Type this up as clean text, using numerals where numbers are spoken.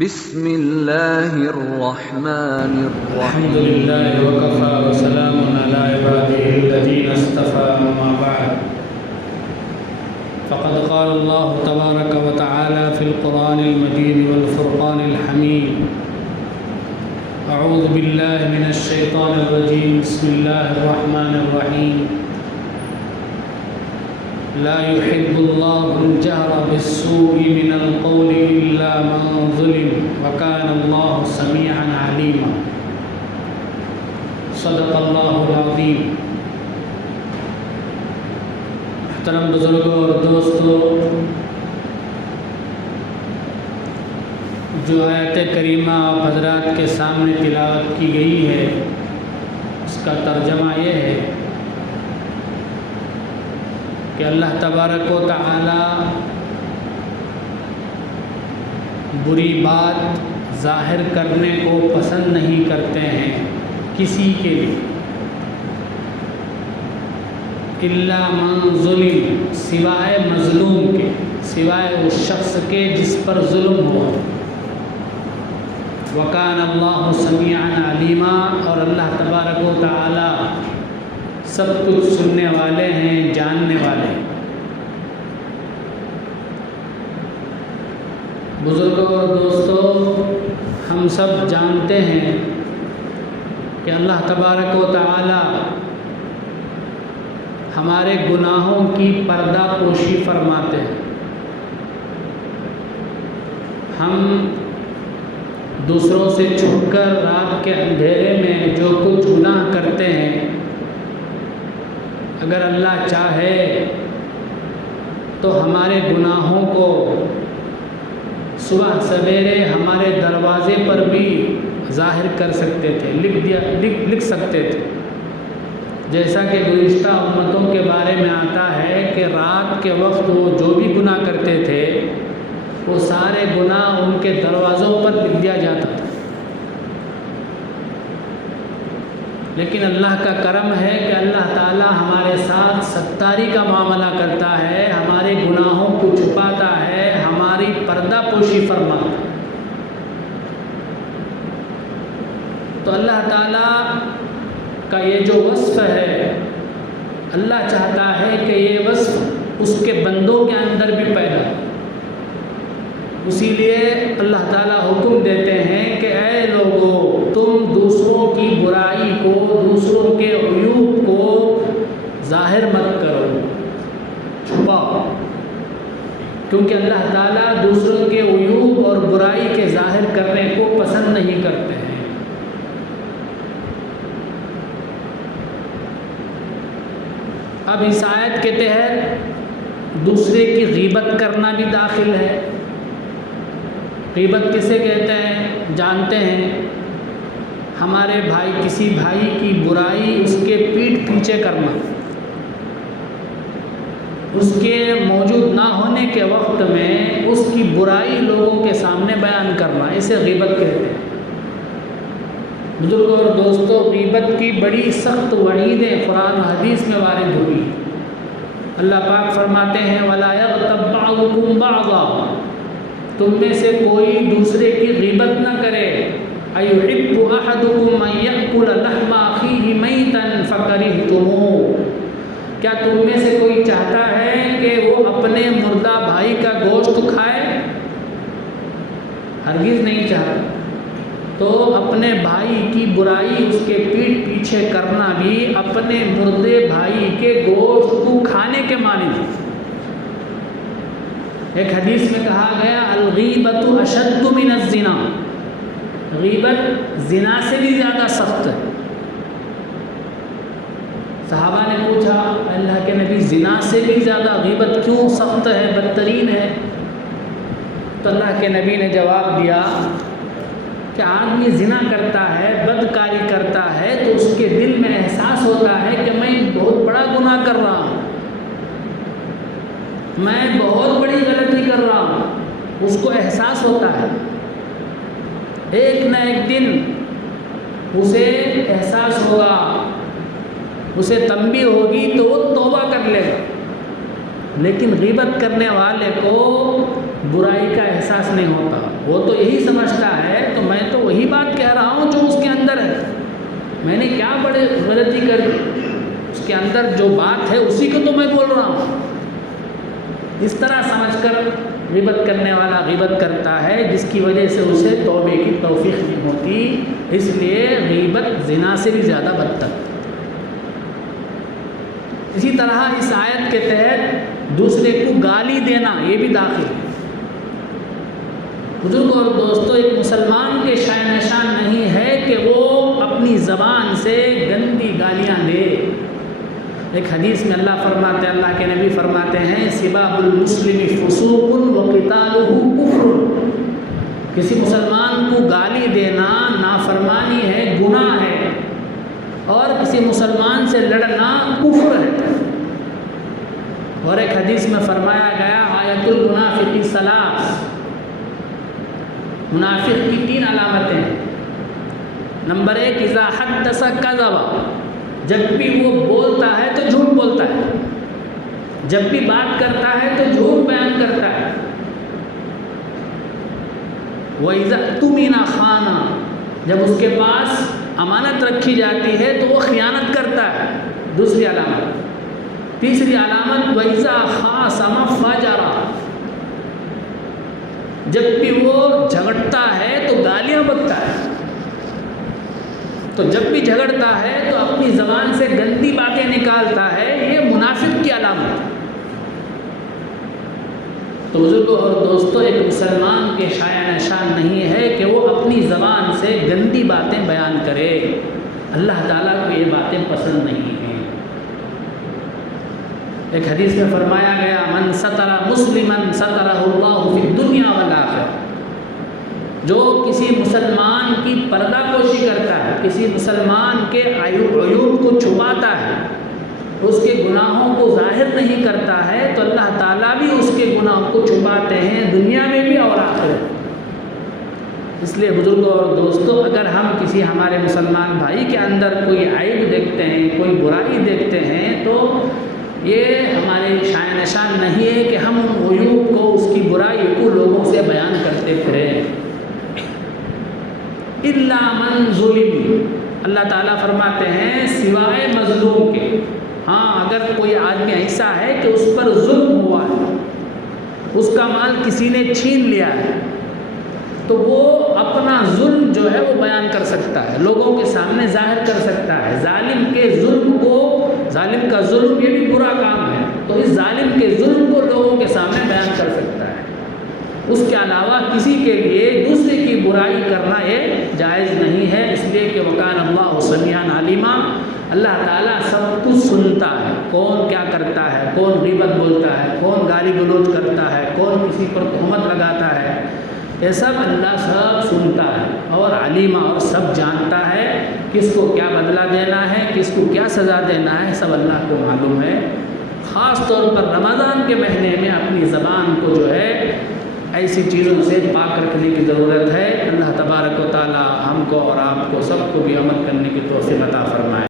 بسم اللہ الرحمن الحمد الرحیم۔ للہ وکفى وسلام علی عباده الذین اصطفى اما بعد فقد قال اللہ تبارک وتعالی فی القرآن المجید والفرقان الحمید اعوذ باللہ من الشیطان الرجیم بسم اللہ الرحمن الرحیم لا يحب الله الجهر بالسوء من القول إلا من ظلم وكان الله سميعا عليما صدق الله العظيم۔ محترم بزرگوں اور دوستوں، جو آیت کریمہ آپ حضرات کے سامنے تلاوت کی گئی ہے، اس کا ترجمہ یہ ہے کہ اللہ تبارک و تعالی بری بات ظاہر کرنے کو پسند نہیں کرتے ہیں کسی کے لیے، الا من ظلم، سوائے مظلوم کے، سوائے اس شخص کے جس پر ظلم ہوا۔ وکان اللہ سمیعا علیما، اور اللہ تبارک و تعالی سب کچھ سننے والے ہیں، جاننے والے ہیں۔ بزرگوں اور دوستوں، ہم سب جانتے ہیں کہ اللہ تبارک و تعالی ہمارے گناہوں کی پردہ پوشی فرماتے ہیں۔ ہم دوسروں سے چھپ کر رات کے اندھیرے میں جو کچھ گناہ کرتے ہیں، اگر اللہ چاہے تو ہمارے گناہوں کو صبح سویرے ہمارے دروازے پر بھی ظاہر کر سکتے تھے، لکھ سکتے تھے، جیسا کہ گزشتہ امتوں کے بارے میں آتا ہے کہ رات کے وقت وہ جو بھی گناہ کرتے تھے وہ سارے گناہ ان کے دروازوں پر لکھ دیا جاتا تھا۔ لیکن اللہ کا کرم ہے کہ اللہ تعالی ہمارے ساتھ ستاری کا معاملہ کرتا ہے، ہمارے گناہوں کو چھپاتا ہے، ہماری پردہ پوشی فرماتا ہے۔ تو اللہ تعالی کا یہ جو وصف ہے، اللہ چاہتا ہے کہ یہ وصف اس کے بندوں کے اندر بھی پیدا ہو۔ اسی لیے اللہ تعالیٰ حکم دیتے ہیں کہ اے لوگو، تم دوسروں کی برائی کو، دوسروں کے عیوب کو ظاہر مت کرو، چھپاؤ، کیونکہ اللہ تعالیٰ دوسروں کے عیوب اور برائی کے ظاہر کرنے کو پسند نہیں کرتے ہیں۔ اب اس آیت کے تحت دوسرے کی غیبت کرنا بھی داخل ہے۔ غیبت کسے کہتے ہیں جانتے ہیں؟ ہمارے بھائی، کسی بھائی کی برائی اس کے پیٹھ پیچھے کرنا، اس کے موجود نہ ہونے کے وقت میں اس کی برائی لوگوں کے سامنے بیان کرنا، اسے غیبت کہتے ہیں۔ بزرگوں اور دوستوں، غیبت کی بڑی سخت وعیدیں قرآن و حدیث میں وارد ہوئی۔ اللہ پاک فرماتے ہیں وَلَا يَغْتَبْ بَعْضُكُمْ بَعْضًا، تم میں سے کوئی دوسرے کی غیبت نہ کرے۔ أَيُحِبُّ أَحَدُكُمْ أَن يَأْكُلَ لَحْمَ أَخِيهِ مَيْتًا فَكَرِهْتُمُوهُ، کیا تم میں سے کوئی چاہتا ہے کہ وہ اپنے مردہ بھائی کا گوشت کھائے؟ ہرگز نہیں چاہتا۔ تو اپنے بھائی کی برائی اس کے پیٹھ پیچھے کرنا بھی اپنے مردے بھائی کے گوشت کو کھانے کے معنی ہے۔ ایک حدیث میں کہا گیا الغیبت اشد من الزنا، غیبت زنا سے بھی زیادہ سخت ہے۔ صحابہ نے پوچھا اللہ کے نبی، زنا سے بھی زیادہ غیبت کیوں سخت ہے، بدترین ہے؟ تو اللہ کے نبی نے جواب دیا کہ آدمی زنا کرتا ہے، بدکاری کرتا ہے تو اس کے دل میں احساس ہوتا ہے کہ میں بہت بڑا گناہ کر رہا ہوں، میں بہت بڑی غلطی کر رہا ہوں، اس کو احساس ہوتا ہے۔ ایک نہ ایک دن اسے احساس ہوگا، اسے تنبیہ ہوگی تو وہ توبہ کر لے گا۔ لیکن غیبت کرنے والے کو برائی کا احساس نہیں ہوتا، وہ تو یہی سمجھتا ہے تو میں تو وہی بات کہہ رہا ہوں جو اس کے اندر ہے، میں نے کیا بڑے غلطی کر دی، اس کے اندر جو بات ہے اسی کو تو میں بول رہا ہوں۔ اس طرح سمجھ کر غیبت کرنے والا غیبت کرتا ہے، جس کی وجہ سے اسے توبے کی توفیق نہیں ہوتی، اس لیے غیبت زنا سے بھی زیادہ بدتر۔ اسی طرح اس آیت کے تحت دوسرے کو گالی دینا یہ بھی داخل ہے۔ بزرگ اور دوستو، ایک مسلمان کے شأن نشان نہیں ہے کہ وہ اپنی زبان سے گندی گالیاں دے۔ ایک حدیث میں اللہ کے نبی فرماتے ہیں سباب المسلم فسوق وقتالہ کفر، کسی مسلمان کو گالی دینا نافرمانی ہے، گناہ ہے، اور کسی مسلمان سے لڑنا کفر ہے۔ اور ایک حدیث میں فرمایا گیا آیت المنافق ثلاث، منافق کی 3 علامتیں ہیں۔ نمبر 1 اذا حدث کذب، جب بھی وہ بولتا ہے تو جھوٹ بولتا ہے، جب بھی بات کرتا ہے تو جھوٹ بیان کرتا ہے۔ وَإِذَا اؤْتُمِنَ خَانَ، جب اس کے پاس امانت رکھی جاتی ہے تو وہ خیانت کرتا ہے، دوسری علامت۔ تیسری علامت وَإِذَا خَاصَمَ فَجَرَ، جب بھی وہ جھگڑتا ہے تو گالیاں بکتا ہے، تو جب بھی جھگڑتا ہے تو اپنی زبان سے گندی باتیں نکالتا ہے، یہ منافق کی علامت ہے۔ تو بزرگوں اور دوستو، ایک مسلمان کے شایان نشان نہیں ہے کہ وہ اپنی زبان سے گندی باتیں بیان کرے، اللہ تعالیٰ کو یہ باتیں پسند نہیں ہیں۔ ایک حدیث میں فرمایا گیا من ستر مسلما سترہ اللہ فی الدنیا والآخرہ، جو کسی مسلمان کی پردہ پوشی کرتا ہے، کسی مسلمان کے عیوب کو چھپاتا ہے، اس کے گناہوں کو ظاہر نہیں کرتا ہے، تو اللہ تعالیٰ بھی اس کے گناہوں کو چھپاتے ہیں دنیا میں بھی اور آخرت۔ اس لیے بزرگوں اور دوستوں، اگر ہم کسی ہمارے مسلمان بھائی کے اندر کوئی عیب دیکھتے ہیں، کوئی برائی دیکھتے ہیں، تو یہ ہمارے شایان نشان نہیں ہے کہ ہم ان عیوب کو، اس کی برائی کو لوگوں سے بیان کرتے پھریں۔ الا من ظلم، اللہ تعالیٰ فرماتے ہیں سوائے مظلوم کے۔ ہاں، اگر کوئی آدمی ایسا ہے کہ اس پر ظلم ہوا ہے، اس کا مال کسی نے چھین لیا ہے، تو وہ اپنا ظلم جو ہے وہ بیان کر سکتا ہے، لوگوں کے سامنے ظاہر کر سکتا ہے۔ ظالم کے ظلم کو، ظالم کا ظلم یہ بھی برا کام ہے، تو اس ظالم کے ظلم کو لوگوں کے سامنے بیان کر سکتا ہے۔ اس کے علاوہ کسی کے لیے دوسرے کی برائی کرنا یہ جائز نہیں ہے، اس لیے کہ وکان اللہ سمیعا علیما، اللہ تعالیٰ سب کچھ سنتا ہے، کون کیا کرتا ہے، کون غیبت بولتا ہے، کون گالی گلوچ کرتا ہے، کون کسی پر تہمت لگاتا ہے، یہ سب اللہ سب سنتا ہے، اور علیمہ، اور سب جانتا ہے، کس کو کیا بدلہ دینا ہے، کس کو کیا سزا دینا ہے، سب اللہ کو معلوم ہے۔ خاص طور پر رمضان کے مہینے میں اپنی زبان کو جو ہے ایسی چیزوں سے پاک رکھنے کی ضرورت ہے۔ اللہ تبارک و تعالی ہم کو اور آپ کو سب کو بھی عمل کرنے کی توفیق عطا فرمائے۔